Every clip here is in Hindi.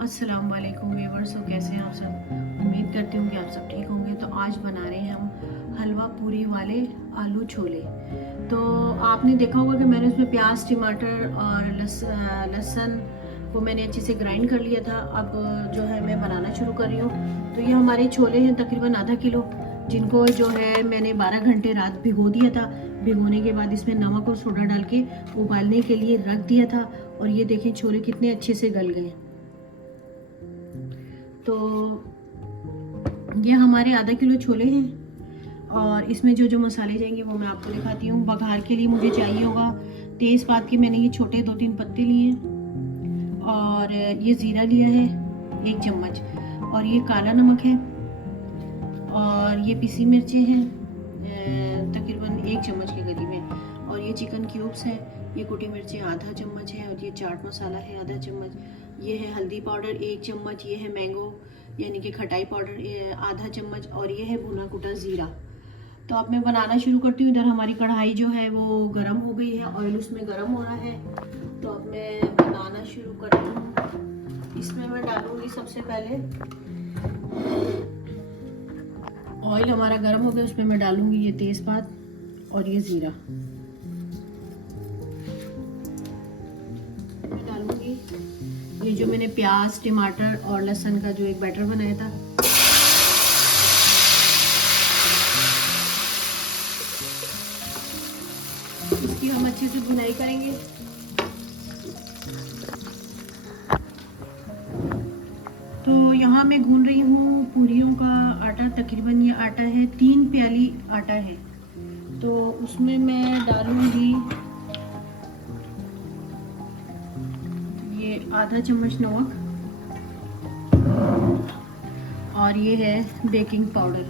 अस्सलाम वालेकुम व्यूअर्स। तो कैसे हैं आप सब? उम्मीद करती हूँ कि आप सब ठीक होंगे। तो आज बना रहे हैं हम हलवा पूरी वाले आलू छोले। तो आपने देखा होगा कि मैंने उसमें प्याज, टमाटर और लहसुन को मैंने अच्छे से ग्राइंड कर लिया था। अब जो है मैं बनाना शुरू कर रही हूँ। तो ये हमारे छोले हैं तकरीबन आधा किलो, जिनको जो है मैंने 12 घंटे रात भिगो दिया था। भिगोने के बाद इसमें नमक और सोडा डाल के उबालने के लिए रख दिया था। और ये देखें छोले कितने अच्छे से गल गए। तो ये हमारे आधा किलो छोले हैं और इसमें जो जो मसाले जाएंगे वो मैं आपको दिखाती हूँ। बघार के लिए मुझे चाहिए होगा तेज़पात के, मैंने ये छोटे 2-3 पत्ते लिए और ये ज़ीरा लिया है 1 चम्मच, और ये काला नमक है, और ये पिसी मिर्चें हैं तकरीबन 1 चम्मच के करीब में, और ये चिकन क्यूब्स है, ये कुटी मिर्चें आधा चम्मच है, और ये चाट मसाला है आधा चम्मच, ये है हल्दी पाउडर 1 चम्मच, ये है मैंगो यानी कि खटाई पाउडर आधा चम्मच, और ये है भुना कुटा ज़ीरा। तो अब मैं बनाना शुरू करती हूँ। इधर हमारी कढ़ाई जो है वो गर्म हो गई है, ऑयल उसमें गर्म हो रहा है। तो अब मैं बनाना शुरू करती हूँ। इसमें मैं डालूँगी सबसे पहले, ऑयल हमारा गर्म हो गया, उसमें मैं डालूँगी ये तेज़पात और ये ज़ीरा। ये जो मैंने प्याज, टमाटर और लहसुन का जो एक बैटर बनाया था, इसकी हम अच्छे से भुनाई करेंगे। तो यहाँ मैं गूंद रही हूँ पूरियों का आटा। तकरीबन ये आटा है 3 प्याली आटा है। तो उसमें मैं डालूँगी ये आधा चम्मच नमक, और ये है बेकिंग पाउडर,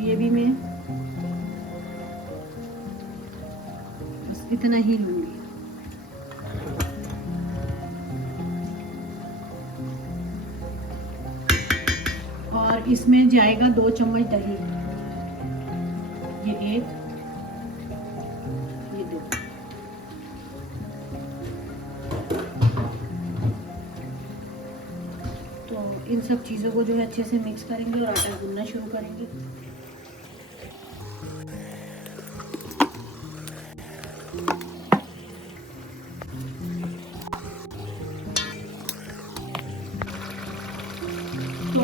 ये भी मैं बस इतना ही लूँगी। और इसमें जाएगा 2 चम्मच दही, ये 1, ये 2। तो इन सब चीज़ों को जो है अच्छे से मिक्स करेंगे और आटा गूंदना शुरू करेंगे। तो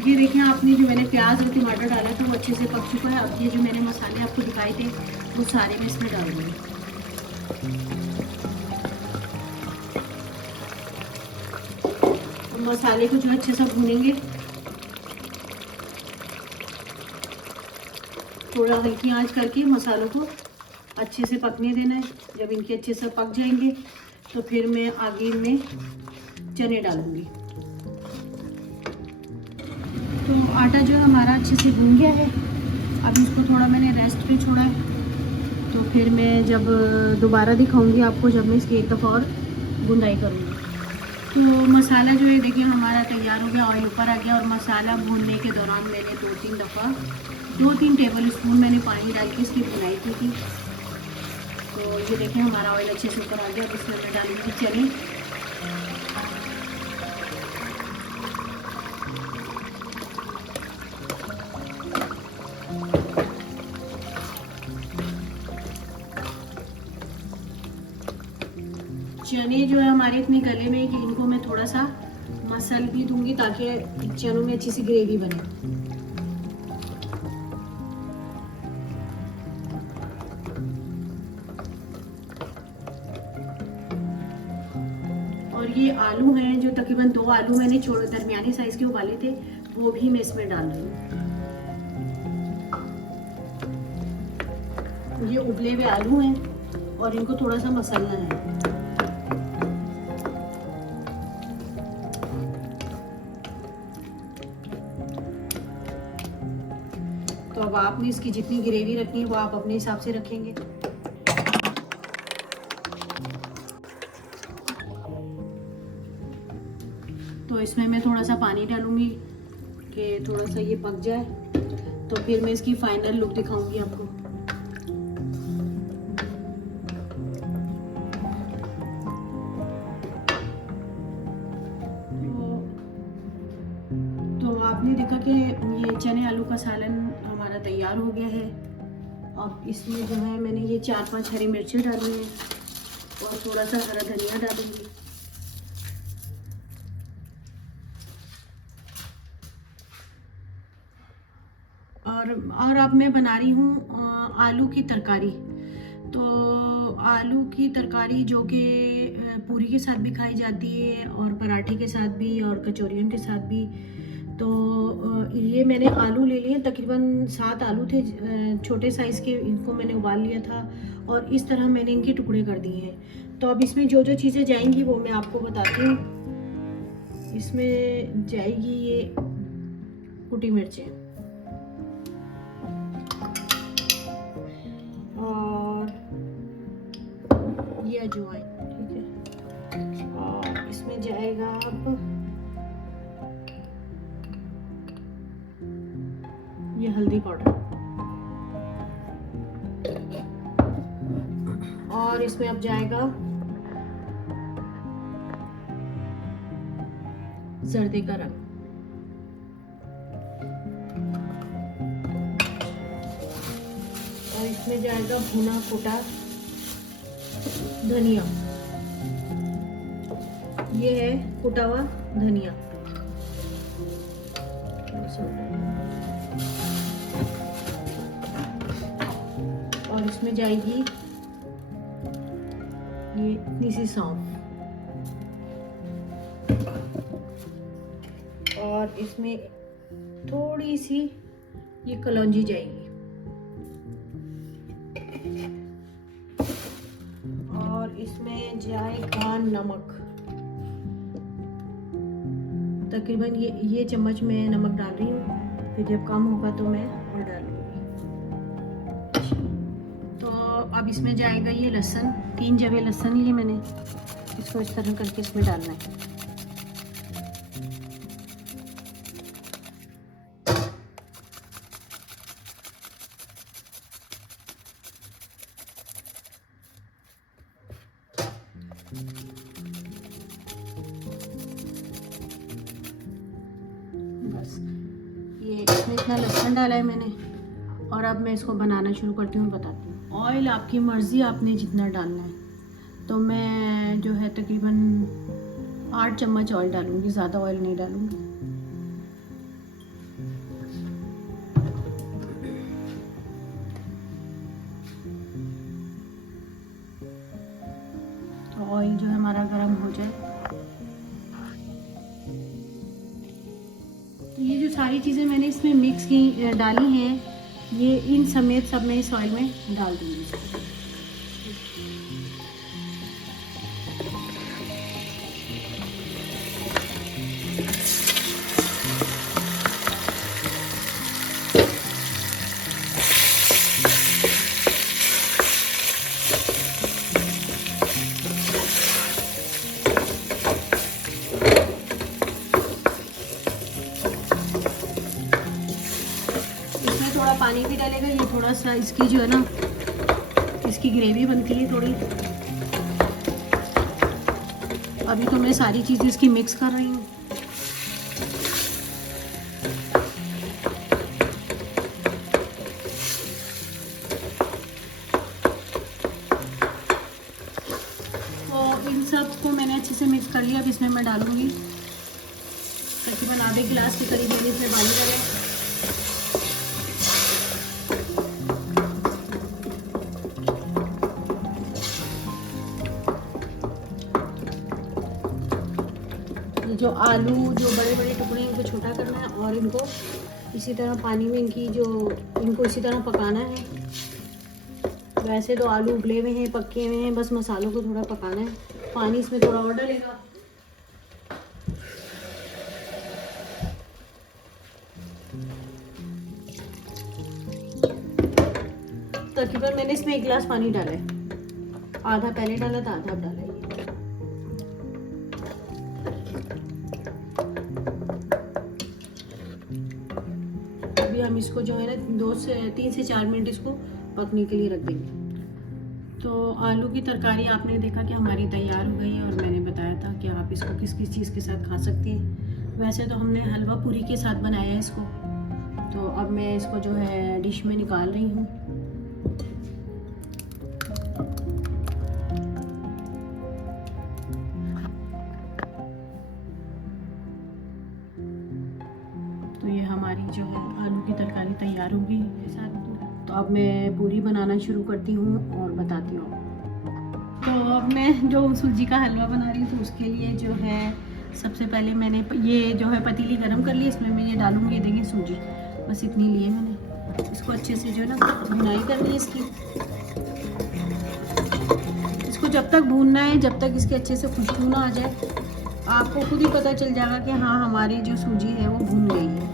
ये देखिए, आपने जो मैंने प्याज और टमाटर डाला था वो अच्छे से पक चुका है। अब ये जो मैंने मसाले आपको दिखाए थे वो सारे मैं इसमें डाल दूँगी। तो मसाले को जो अच्छे से भूनेंगे, थोड़ा हल्की आंच करके मसालों को अच्छे से पकने देना है। जब इनके अच्छे से पक जाएंगे तो फिर मैं आगे इनमें चने डालूँगी। तो आटा जो है हमारा अच्छे से भून गया है। अब इसको थोड़ा मैंने रेस्ट पे छोड़ा है। तो फिर मैं जब दोबारा दिखाऊंगी आपको, जब मैं इसकी एक दफ़ा और गुंदाई करूँगी। तो मसाला जो है देखिए हमारा तैयार हो गया, ऑयल ऊपर आ गया, और मसाला भूनने के दौरान मैंने 2-3 दफ़ा 2-3 टेबल स्पून मैंने पानी डाल के इसकी भुनाई की थी। तो ये देखिए हमारा ऑयल अच्छे से ऊपर आ गया। अब इसमें मैं डालूँगी चने, चने जो है हमारे इतने गले में कि इनको मैं थोड़ा सा मसल भी दूंगी ताकि चनों में अच्छी सी ग्रेवी बने। और ये आलू हैं जो तकरीबन 2 आलू मैंने दरमियानी साइज के उबाले थे, वो भी मैं इसमें डाल रही हूँ। ये उबले हुए आलू हैं और इनको थोड़ा सा मसलना है। तो अब आपने इसकी जितनी ग्रेवी रखनी है वो आप अपने हिसाब से रखेंगे। तो इसमें मैं थोड़ा सा पानी डालूंगी कि थोड़ा सा ये पक जाए, तो फिर मैं इसकी फाइनल लुक दिखाऊंगी आपको। तो आपने देखा कि ये चने आलू का सालन हमारा तैयार हो गया है। अब इसमें जो है मैंने ये 4-5 हरी मिर्चें डाली हैं और थोड़ा सा हरा धनिया डालूंगी। और अब मैं बना रही हूँ आलू की तरकारी। तो आलू की तरकारी जो कि पूरी के साथ भी खाई जाती है और पराठे के साथ भी और कचौरियों के साथ भी। तो ये मैंने आलू ले लिए, तकरीबन 7 आलू थे छोटे साइज़ के, इनको मैंने उबाल लिया था और इस तरह मैंने इनके टुकड़े कर दिए हैं। तो अब इसमें जो जो चीज़ें जाएंगी वो मैं आपको बताती हूँ। इसमें जाएगी ये कुटी मिर्चें और ये अजवाइन, ठीक है। और इसमें जाएगा अब ये हल्दी पाउडर और इसमें अब जाएगा जर्दे का रंग और इसमें जाएगा भुना कुटा धनिया। ये है कुटा हुआ धनिया। और इसमें जाएगी ये इतनी सी सौंफ और इसमें थोड़ी सी ये कलौंजी जाएगी और इसमें जाएगा नमक। तकरीबन ये चम्मच में नमक डाल रही हूँ, फिर जब कम होगा तो मैं और डालूंगी। तो अब इसमें जाएगा ये लहसुन, 3 जवे लहसुन लिए मैंने, इसको इस तरह करके इसमें डालना है। बस ये इसमें इतना लहसुन डाला है मैंने और अब मैं इसको बनाना शुरू करती हूँ, बताती हूँ। ऑयल आपकी मर्ज़ी, आपने जितना डालना है। तो मैं जो है तकरीबन 8 चम्मच ऑयल डालूँगी, ज़्यादा ऑयल नहीं डालूँगी। तो ऑयल जो है हमारा गर्म हो जाए। तो ये जो सारी चीज़ें मैंने इसमें मिक्स की डाली हैं, ये इन समेत सब मैं इस ऑयल में डाल दूँगी। थोड़ा पानी भी डालेगा, ये थोड़ा सा इसकी जो है ना, इसकी ग्रेवी बनती है थोड़ी। अभी तो मैं सारी चीज़ें इसकी मिक्स कर रही हूँ। तो इन सब को मैंने अच्छे से मिक्स कर लिया। अब इसमें मैं डालूँगी तकरीबन आधे गिलास के करीब मैंने इसमें पानी डाला। जो आलू जो बड़े बड़े टुकड़े इनको छोटा करना है और इनको इसी तरह पानी में इनको इसी तरह पकाना है। वैसे तो आलू उबले हुए हैं, पके हुए हैं, बस मसालों को थोड़ा पकाना है। पानी इसमें थोड़ा और डलेगा। तकरीबन मैंने इसमें 1 गिलास पानी डाला है, आधा पहले डाला था, आधा अब डाला है। अभी हम इसको जो है ना 3 से 4 मिनट इसको पकने के लिए रख देंगे। तो आलू की तरकारी आपने देखा कि हमारी तैयार हो गई है, और मैंने बताया था कि आप इसको किस किस चीज़ के साथ खा सकती हैं। वैसे तो हमने हलवा पूरी के साथ बनाया है इसको। तो अब मैं इसको जो है डिश में निकाल रही हूँ। तो ये हमारी जो है आलू की तरकारी तैयार हो गई है साथ। तो अब मैं पूरी बनाना शुरू करती हूँ और बताती हूँ। तो अब मैं जो सूजी का हलवा बना रही हूँ, तो उसके लिए जो है सबसे पहले मैंने ये जो है पतीली गरम कर ली, इसमें मैं ये डालूँगी। देखिए सूजी बस इतनी लिए मैंने। इसको अच्छे से जो है ना भुनाई करनी है इसकी। इसको जब तक भूनना है जब तक इसके अच्छे से खुशबू ना आ जाए। आपको खुद ही पता चल जाएगा कि हाँ हमारी जो सूजी है वो भून गई है।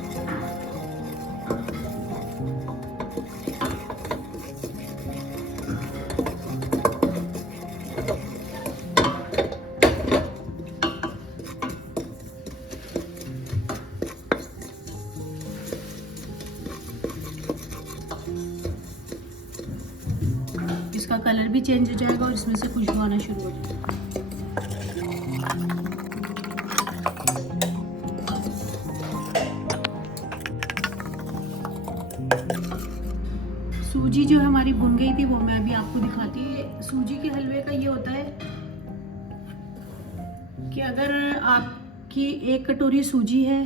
इसका कलर भी चेंज हो जाएगा और इसमें से खुशबू आना शुरू हो जाएगा। सूजी जो हमारी भुन गई थी वो मैं अभी आपको दिखाती हूँ। सूजी के हलवे का ये होता है कि अगर आपकी 1 कटोरी सूजी है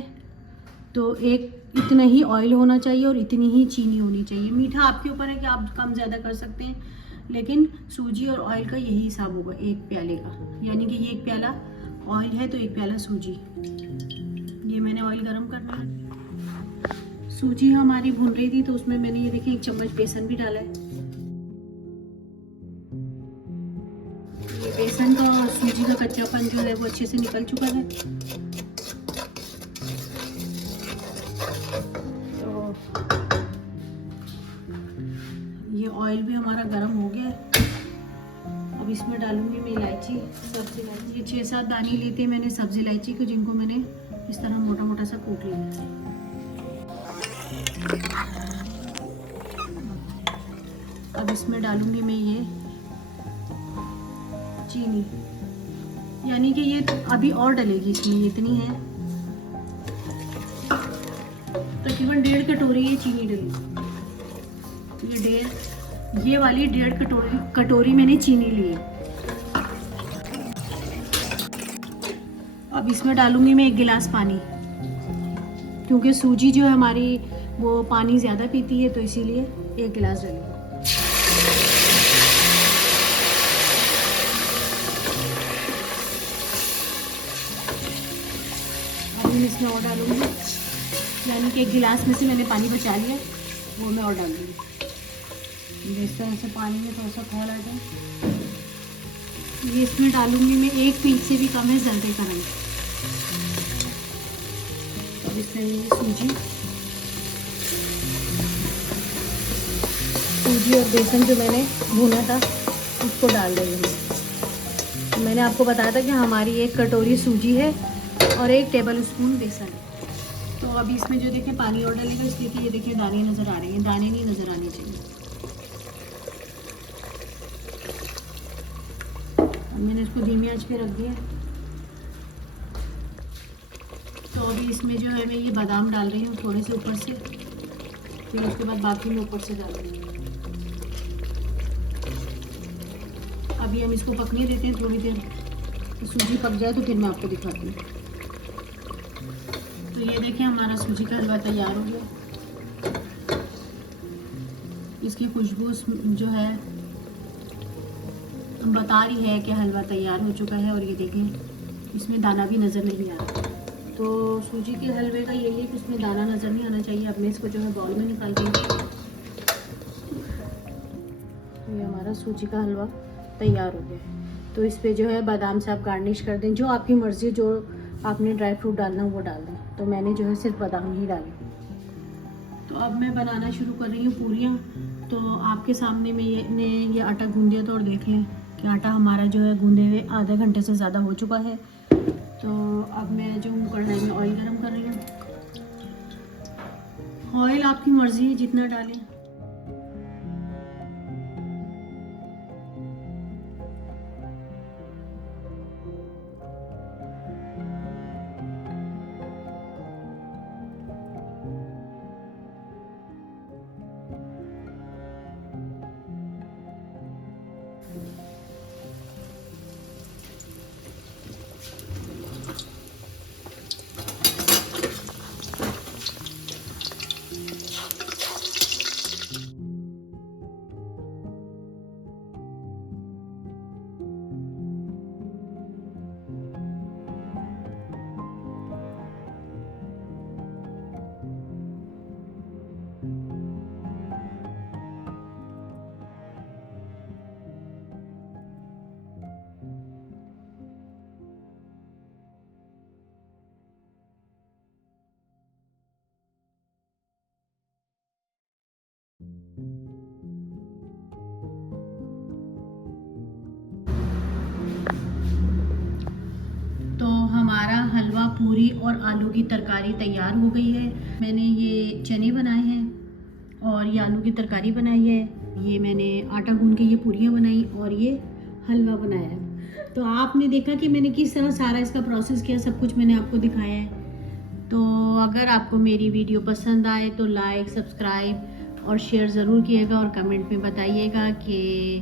तो इतना ही ऑयल होना चाहिए और इतनी ही चीनी होनी चाहिए। मीठा आपके ऊपर है कि आप कम ज़्यादा कर सकते हैं, लेकिन सूजी और ऑयल का यही हिसाब होगा 1 प्याले का। यानी कि ये 1 प्याला ऑयल है तो 1 प्याला सूजी। ये मैंने ऑयल गरम करना है। सूजी हमारी भुन रही थी तो उसमें मैंने ये देखिए 1 चम्मच बेसन भी डाला है। ये बेसन का और सूजी का कच्चापन जो है वो अच्छे से निकल चुका है। तो ये ऑयल भी हमारा गर्म हो गया है। अब इसमें डालूंगी मैं इलायची, सब्ज़ी इलायची। ये 6-7 दाने ली थी मैंने सब्ज़ी इलायची को, जिनको मैंने इस तरह मोटा मोटा सा कूट लिया है। अब इसमें डालूंगी मैं ये चीनी, यानी कि ये अभी और डलेगी इसमें। ये इतनी है, तकरीबन 1.5 कटोरी ये चीनी डली। ये वाली 1.5 कटोरी मैंने चीनी ली है। अब इसमें डालूंगी मैं 1 गिलास पानी, क्योंकि सूजी जो है हमारी वो पानी ज़्यादा पीती है, तो इसीलिए 1 गिलास डालूंगी। अब मैं इसमें और डालूंगी, यानी कि 1 गिलास में से मैंने पानी बचा लिया, वो मैं और डाल दूँगी। इस तरह से पानी में थोड़ा सा खौल आ जाए। ये इसमें डालूंगी मैं 1 पीस से भी कम है जर्दे का रंग। अब इसमें ये सूजी और बेसन जो मैंने भुना था उसको डाल रही हूँ। मैंने आपको बताया था कि हमारी 1 कटोरी सूजी है और 1 टेबल स्पून बेसन है। तो अभी इसमें जो देखिए पानी और डालेगा, इसलिए कि ये देखिए दाने नज़र आ रहे हैं। दाने नहीं नज़र आने चाहिए। अब मैंने इसको धीमी आंच पे रख दिया। तो अभी इसमें जो है मैं ये बादाम डाल रही हूँ थोड़े से ऊपर से, फिर उसके बाद बाकी मैं ऊपर से डाल रही हूँ। अभी हम इसको पकने देते हैं थोड़ी देर, तो सूजी पक जाए तो फिर मैं आपको दिखाती हूँ। तो ये देखिए हमारा सूजी का हलवा तैयार हो गया। इसकी खुशबू जो है बता रही है कि हलवा तैयार हो चुका है। और ये देखें इसमें दाना भी नज़र नहीं आ रहा। तो सूजी के हलवे का यही है कि इसमें दाना नज़र नहीं आना चाहिए। अब मैं इसको जो है बाउल में निकाल देंगे। तो ये हमारा सूजी का हलवा तैयार हो गया है। तो इस पर जो है बादाम से आप गार्निश कर दें, जो आपकी मर्ज़ी, जो आपने ड्राई फ्रूट डालना हो वो डाल दें। तो मैंने जो है सिर्फ बादाम ही डाले। तो अब मैं बनाना शुरू कर रही हूँ पूरियाँ। तो आपके सामने में ये आटा गूंद दिया था और देख लें कि आटा हमारा जो है गूंदे हुए आधे घंटे से ज़्यादा हो चुका है। तो अब मैं जो कढ़ाई में ऑयल गरम कर रही हूँ। ऑयल आपकी मर्ज़ी है जितना डालें। तो हमारा हलवा पूरी और आलू की तरकारी तैयार हो गई है। मैंने ये चने बनाए हैं और ये आलू की तरकारी बनाई है। ये मैंने आटा गूंद के ये पूरियाँ बनाई और ये हलवा बनाया है। तो आपने देखा कि मैंने किस तरह सारा इसका प्रोसेस किया, सब कुछ मैंने आपको दिखाया है। तो अगर आपको मेरी वीडियो पसंद आए तो लाइक, सब्सक्राइब और शेयर ज़रूर कीजिएगा और कमेंट में बताइएगा कि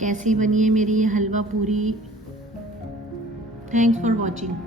कैसी बनी है मेरी ये हलवा पूरी। Thanks for watching.